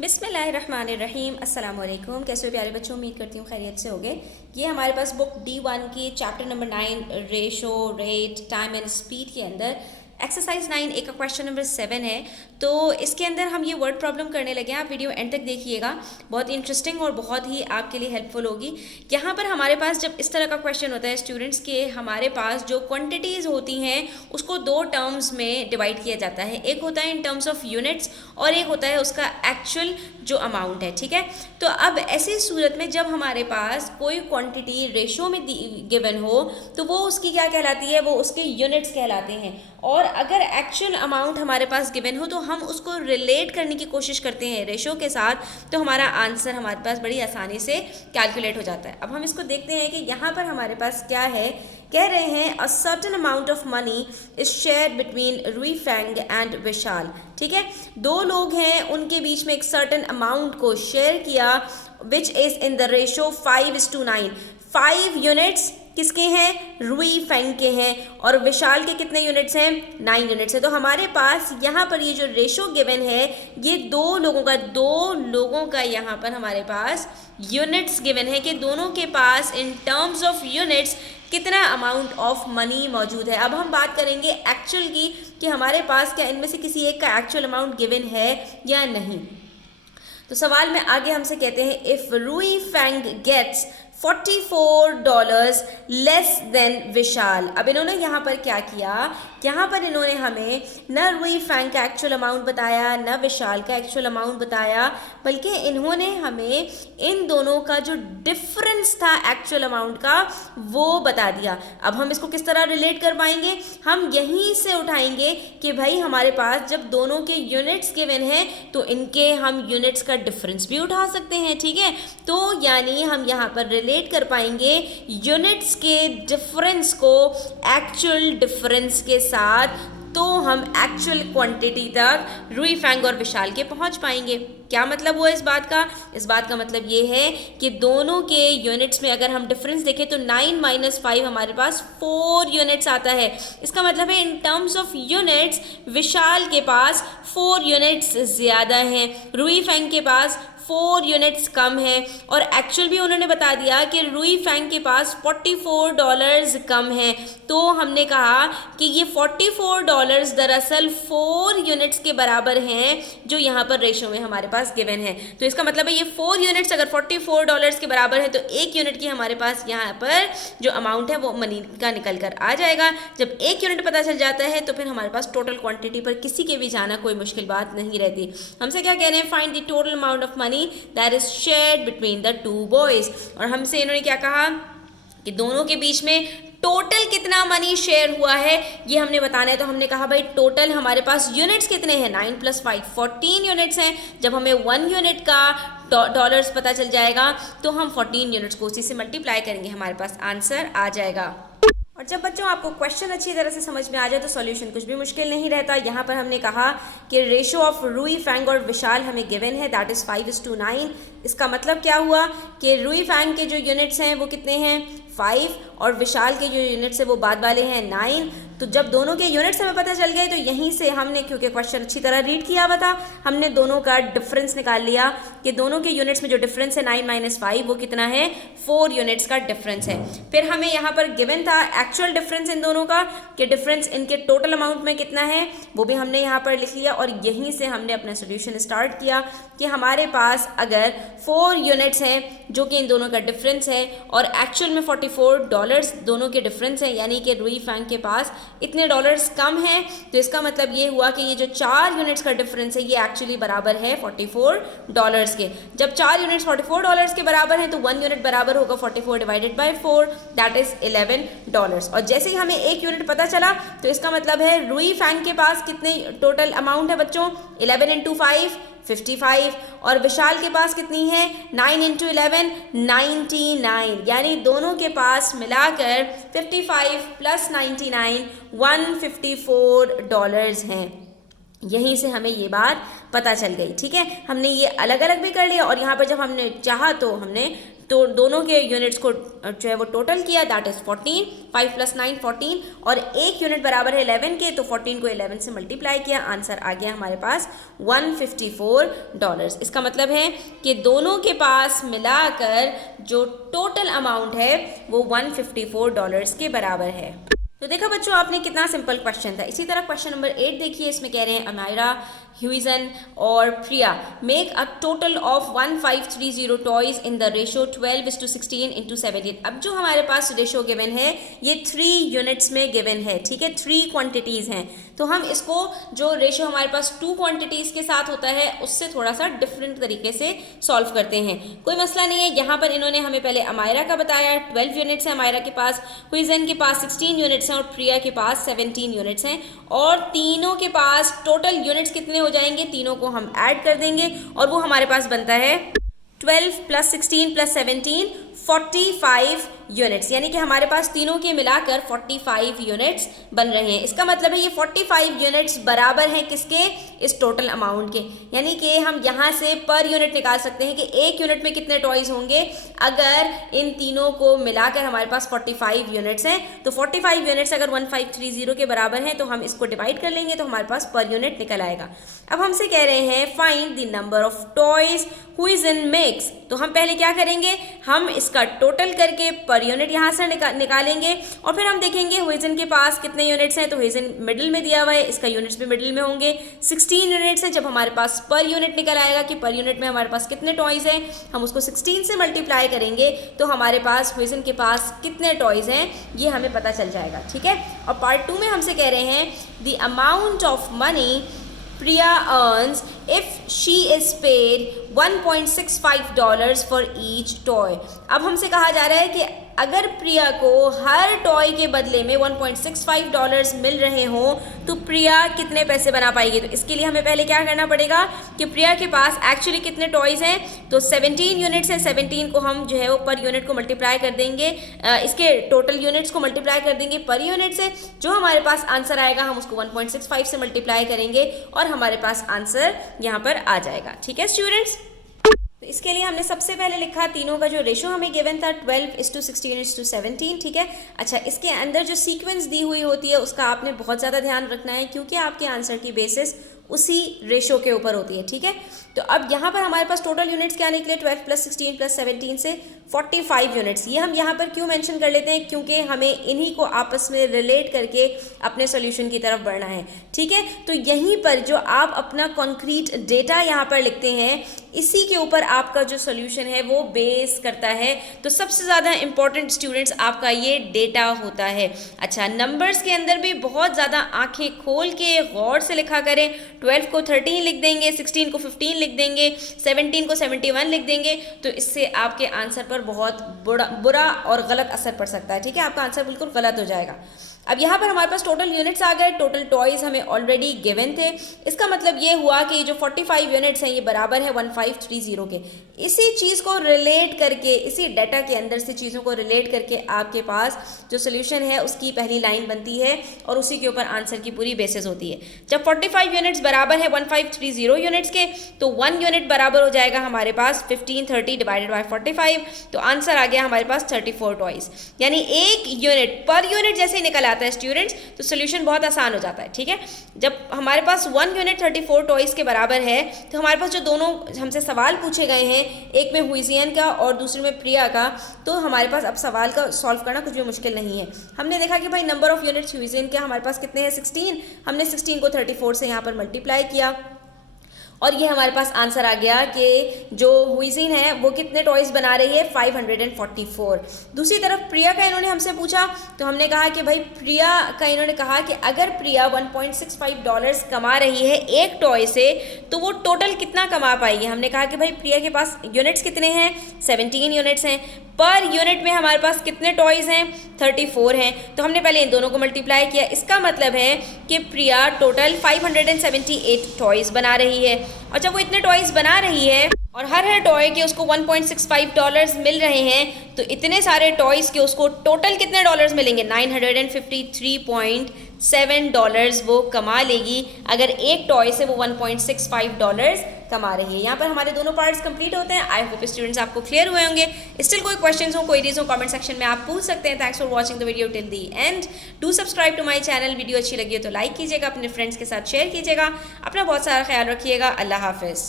बिस्मिल्लाहिर्रहमानिर्रहीम अस्सलाम वालेकुम। कैसे हो प्यारे बच्चों, उम्मीद करती हूँ खैरियत से होगे। ये हमारे पास बुक D1 की chapter number 9 ratio rate time and speed के अंदर एक्सरसाइज 9 का क्वेश्चन नंबर 7 है। तो इसके अंदर हम ये वर्ड प्रॉब्लम करने लगे हैं। आप वीडियो एंड तक देखिएगा, बहुत इंटरेस्टिंग और बहुत ही आपके लिए हेल्पफुल होगी। यहाँ पर हमारे पास जब इस तरह का क्वेश्चन होता है स्टूडेंट्स के, हमारे पास जो क्वांटिटीज़ होती हैं उसको दो टर्म्स में डिवाइड किया जाता है। एक होता है इन टर्म्स ऑफ यूनिट्स और एक होता है उसका एक्चुअल जो अमाउंट है। ठीक है, तो अब ऐसी सूरत में जब हमारे पास कोई क्वांटिटी रेशो में गिवन हो तो वो उसकी क्या कहलाती है, वो उसके यूनिट्स कहलाते हैं। और अगर एक्चुअल अमाउंट हमारे पास गिवन हो तो हम उसको रिलेट करने की कोशिश करते हैं रेशो के साथ, तो हमारा आंसर हमारे पास बड़ी आसानी से कैलकुलेट हो जाता है। अब हम इसको देखते हैं कि यहाँ पर हमारे पास क्या है। कह रहे हैं a certain amount of money is shared between रुई फैंग एंड विशाल। ठीक है, दो लोग हैं, उनके बीच में एक सर्टेन अमाउंट को शेयर किया which is in the ratio 5:9। 5 units किसके हैं, रुई फैंग के हैं, और विशाल के कितने यूनिट्स हैं, 9 यूनिट्स हैं। तो हमारे पास यहाँ पर ये जो रेशो गिवन है ये दो लोगों का यहाँ पर हमारे पास यूनिट्स गिवन है कि दोनों के पास इन टर्म्स ऑफ यूनिट्स कितना अमाउंट ऑफ मनी मौजूद है। अब हम बात करेंगे एक्चुअल की कि हमारे पास क्या इनमें से किसी एक का एक्चुअल अमाउंट गिवन है या नहीं। तो सवाल में आगे हमसे कहते हैं इफ रुई फैंग गेट्स $44 लेस देन विशाल। अब इन्होंने यहाँ पर क्या किया, यहाँ पर इन्होंने हमें न रुई फैंग का एक्चुअल अमाउंट बताया न विशाल का एक्चुअल अमाउंट बताया, बल्कि इन्होंने हमें इन दोनों का जो डिफरेंस था एक्चुअल अमाउंट का वो बता दिया। अब हम इसको किस तरह रिलेट कर पाएंगे, हम यहीं से उठाएंगे कि भाई हमारे पास जब दोनों के यूनिट्स गिवन हैं तो इनके हम यूनिट्स का डिफरेंस भी उठा सकते हैं। ठीक है, तो यानी हम यहाँ पर रिलेट कर पाएंगे यूनिट्स के डिफरेंस को एक्चुअल डिफरेंस के साथ, तो हम एक्चुअल क्वांटिटी तक रुई फैंग और विशाल के पहुंच पाएंगे। क्या मतलब हुआ इस बात का, इस बात का मतलब ये है कि दोनों के यूनिट्स में अगर हम डिफरेंस देखें तो 9 - 5 हमारे पास 4 यूनिट्स आता है। इसका मतलब है इन टर्म्स ऑफ यूनिट्स विशाल के पास 4 यूनिट्स ज़्यादा हैं, रुई फैंग के पास 4 यूनिट्स कम है। और एक्चुअल भी उन्होंने बता दिया कि रुई फैंग के पास $44 कम है। तो हमने कहा कि ये $44 दरअसल 4 यूनिट्स के बराबर हैं जो यहाँ पर रेशो में हमारे पास गिवन है। तो इसका मतलब है ये 4 यूनिट्स अगर $44 के बराबर है तो 1 यूनिट की हमारे पास यहाँ पर जो अमाउंट है वो मनी का निकल कर आ जाएगा। जब 1 यूनिट पता चल जाता है तो फिर हमारे पास टोटल क्वांटिटी पर किसी के भी जाना कोई मुश्किल बात नहीं रहती। हमसे क्या कह रहे हैं, find the total amount of money that is shared between the two boys। और हमसे इन्होंने क्या कहा कि दोनों के बीच में टोटल कितना मनी शेयर हुआ है ये हमने बताना है। तो हमने कहा भाई टोटल हमारे पास यूनिट्स कितने हैं, 9 + 5 14 यूनिट्स हैं। जब हमें 1 यूनिट का डॉलर्स पता चल जाएगा तो हम 14 यूनिट्स को उसी से मल्टीप्लाई करेंगे, हमारे पास आंसर आ जाएगा। और जब बच्चों आपको क्वेश्चन अच्छी तरह से समझ में आ जाए तो सॉल्यूशन कुछ भी मुश्किल नहीं रहता। यहाँ पर हमने कहा कि रेशो ऑफ रुई फैंग और विशाल हमें गिवन है, दैट इज़ 5:9। इसका मतलब क्या हुआ कि रुई फैंग के जो यूनिट्स हैं वो कितने हैं, 5, और विशाल के जो यूनिट्स हैं वो बाद वाले हैं 9। तो जब दोनों के यूनिट्स हमें पता चल गए तो यहीं से हमने, क्योंकि क्वेश्चन अच्छी तरह रीड किया हुआ था, हमने दोनों का डिफरेंस निकाल लिया कि दोनों के यूनिट्स में जो डिफरेंस है 9 - 5 वो कितना है, 4 यूनिट्स का डिफरेंस है। फिर हमें यहाँ पर गिवन था एक्चुअल डिफरेंस इन दोनों का कि डिफरेंस इनके टोटल अमाउंट में कितना है, वो भी हमने यहाँ पर लिख लिया। और यहीं से हमने अपना सोल्यूशन स्टार्ट किया कि हमारे पास अगर 4 यूनिट्स हैं जो कि इन दोनों का डिफरेंस है और एक्चुअल में $44 दोनों के डिफरेंस है, यानी कि रुई फैंग के पास इतने डॉलर्स कम हैं, तो इसका मतलब ये हुआ कि ये जो 4 यूनिट्स का डिफरेंस है ये एक्चुअली बराबर है $44 के। जब 4 यूनिट्स $44 के बराबर हैं तो 1 यूनिट बराबर होगा 44 डिवाइडेड बाई 4, दैट इज $11। और जैसे ही हमें 1 यूनिट पता चला तो इसका मतलब है रुई फैंग के पास कितने टोटल अमाउंट है बच्चों, 11 × 5 55, और विशाल के पास कितनी है, 9 × 11 99, यानी दोनों के पास मिलाकर 55 + 99 $154 हैं। यहीं से हमें ये बात पता चल गई। ठीक है, हमने ये अलग अलग भी कर लिया और यहाँ पर जब हमने चाहा तो हमने तो दोनों के यूनिट्स को जो है वो टोटल किया, दैट इज 14, 5 + 9 14, और एक यूनिट बराबर है 11 के, तो 14 को 11 से मल्टीप्लाई किया, आंसर आ गया हमारे पास $154। इसका मतलब है कि दोनों के पास मिलाकर जो टोटल अमाउंट है वो $154 के बराबर है। तो देखा बच्चों आपने कितना सिंपल क्वेश्चन था। इसी तरह क्वेश्चन नंबर 8 देखिए, इसमें कह रहे हैं अमायरा, ह्यूजन और Priya make a total of 1530 toys in the ratio 12:16:17। अब जो हमारे पास रेशो गिवन है ये 3 यूनिट्स में गिवन है, ठीक है, 3 क्वांटिटीज हैं। तो हम इसको जो रेशो हमारे पास 2 क्वांटिटीज के साथ होता है उससे थोड़ा सा डिफरेंट तरीके से सॉल्व करते हैं। कोई मसला नहीं है। यहाँ पर इन्होंने हमें पहले अमायरा का बताया, 12 यूनिट्स है अमायरा के पास, ह्यूजन के पास 16 यूनिट्स हैं और प्रिया के पास 17 यूनिट्स हैं, और तीनों के पास टोटल यूनिट्स कितने हो जाएंगे, तीनों को हम ऐड कर देंगे और वो हमारे पास बनता है 12 + 16 + 17 45 यूनिट्स, यानी कि हमारे पास तीनों के मिलाकर 45 यूनिट्स बन रहे हैं। इसका मतलब है ये 45 यूनिट्स बराबर हैं किसके, इस टोटल अमाउंट के। यानी कि हम यहाँ से पर यूनिट निकाल सकते हैं कि एक यूनिट में कितने टॉयज होंगे अगर इन तीनों को मिलाकर हमारे पास 45 यूनिट्स हैं। तो 45 यूनिट्स अगर 1530 के बराबर हैं तो हम इसको डिवाइड कर लेंगे तो हमारे पास पर यूनिट निकल आएगा। अब हमसे कह रहे हैं find the number of toys ह्यूजन मेक्स। तो हम पहले क्या करेंगे, हम इसका टोटल करके पर यूनिट यहाँ से निकालेंगे और फिर हम देखेंगे ह्यूजन के पास कितने यूनिट्स हैं। तो ह्यूजन मिडिल में दिया हुआ है, इसका यूनिट्स भी मिडिल में होंगे, 16 यूनिट्स हैं। जब हमारे पास पर यूनिट निकल आएगा कि पर यूनिट में हमारे पास कितने टॉयज हैं, हम उसको 16 से मल्टीप्लाई करेंगे तो हमारे पास ह्यूजन के पास कितने टॉयज हैं ये हमें पता चल जाएगा, ठीक है। और पार्ट 2 में हमसे कह रहे हैं the amount of money Priya earns if she is paid $1.65 for each toy। अब हमसे कहा जा रहा है कि अगर प्रिया को हर टॉय के बदले में $1.65 मिल रहे हों तो प्रिया कितने पैसे बना पाएगी। तो इसके लिए हमें पहले क्या करना पड़ेगा कि प्रिया के पास एक्चुअली कितने टॉयज़ हैं, तो 17 यूनिट्स हैं, 17 को हम जो है वो पर यूनिट को मल्टीप्लाई कर देंगे, इसके टोटल यूनिट्स को मल्टीप्लाई कर देंगे पर यूनिट से। जो हमारे पास आंसर आएगा हम उसको 1.65 से मल्टीप्लाई करेंगे और हमारे पास आंसर यहाँ पर आ जाएगा, ठीक है स्टूडेंट्स। तो इसके लिए हमने सबसे पहले लिखा तीनों का जो रेशो हमें गिवन था 12:16:17, ठीक है। अच्छा, इसके अंदर जो सीक्वेंस दी हुई होती है उसका आपने बहुत ज़्यादा ध्यान रखना है क्योंकि आपके आंसर की बेसिस उसी रेशो के ऊपर होती है, ठीक है। तो अब यहाँ पर हमारे पास टोटल यूनिट्स क्या निकले, 12 + 16 + 17 से 45 यूनिट्स। ये हम यहाँ पर क्यों मेंशन कर लेते हैं, क्योंकि हमें इन्हीं को आपस में रिलेट करके अपने सॉल्यूशन की तरफ बढ़ना है, ठीक है। तो यहीं पर जो आप अपना कॉन्क्रीट डेटा यहाँ पर लिखते हैं इसी के ऊपर आपका जो सॉल्यूशन है वो बेस करता है। तो सबसे ज़्यादा इंपॉर्टेंट स्टूडेंट्स आपका ये डेटा होता है। अच्छा, नंबर्स के अंदर भी बहुत ज़्यादा आंखें खोल के गौर से लिखा करें। 12 को 13 लिख देंगे, 16 को 15 लिख देंगे, 17 को 71 लिख देंगे, तो इससे आपके आंसर पर बहुत बुरा और गलत असर पड़ सकता है, ठीक है। आपका आंसर बिल्कुल गलत हो जाएगा। अब यहाँ पर हमारे पास टोटल यूनिट्स आ गए, टोटल टॉयज हमें ऑलरेडी गिवन थे। इसका मतलब ये हुआ कि जो 45 यूनिट्स हैं ये बराबर है 1530 के। इसी चीज़ को रिलेट करके, इसी डाटा के अंदर से चीज़ों को रिलेट करके आपके पास जो सोल्यूशन है उसकी पहली लाइन बनती है और उसी के ऊपर आंसर की पूरी बेसिस होती है। जब 45 यूनिट्स बराबर है 1530 यूनिट्स के तो 1 यूनिट बराबर हो जाएगा हमारे पास 1530 डिवाइडेड बाय 45, तो आंसर आ गया हमारे पास 34 टॉयज। यानी एक यूनिट पर यूनिट जैसे ही निकल आता है स्टूडेंट्स तो सोल्यूशन बहुत आसान हो जाता है, ठीक है। जब हमारे पास 1 यूनिट 34 टॉयज के बराबर है तो हमारे पास जो दोनों हमसे सवाल पूछे गए हैं, एक में ह्यूजियन का और दूसरे में प्रिया का, तो हमारे पास अब सवाल का सॉल्व करना कुछ भी मुश्किल नहीं है। हमने देखा कि भाई नंबर ऑफ यूनिट्स ह्यूजियन के हमारे पास कितने हैं, 16। हमने 16 को 34 से यहाँ पर मल्टीप्लाई किया और ये हमारे पास आंसर आ गया कि जो ह्यूजिन है वो कितने टॉयज बना रही है, 544। दूसरी तरफ प्रिया का इन्होंने हमसे पूछा तो हमने कहा कि भाई प्रिया का इन्होंने कहा कि अगर प्रिया $1.65 कमा रही है एक टॉय से तो वो टोटल कितना कमा पाएगी। हमने कहा कि भाई प्रिया के पास यूनिट्स कितने हैं, 17 यूनिट्स हैं, पर यूनिट में हमारे पास कितने टॉयज हैं, 34 हैं। तो हमने पहले इन दोनों को मल्टीप्लाई किया। इसका मतलब है कि प्रिया टोटल 578 टॉयज बना रही है। और जब वो इतने टॉयज बना रही है और हर टॉय के उसको $1.65 मिल रहे हैं तो इतने सारे टॉयज के उसको टोटल कितने डॉलर्स मिलेंगे, 953.3 $7 वो कमा लेगी अगर एक टॉय से वो $1.65 कमा रही है। यहाँ पर हमारे दोनों पार्ट्स कंप्लीट होते हैं। आई होप स्टूडेंट्स आपको क्लियर हुए होंगे। स्टिल कोई क्वेश्चंस हो, क्वेरीज हो, कमेंट सेक्शन में आप पूछ सकते हैं। Thanks for watching the video till the end. Do subscribe to my channel. Video अच्छी लगी हो तो लाइक कीजिएगा, अपने फ्रेंड्स के साथ शेयर कीजिएगा। अपना बहुत सारा ख्याल रखिएगा। अल्लाह हाफिज़।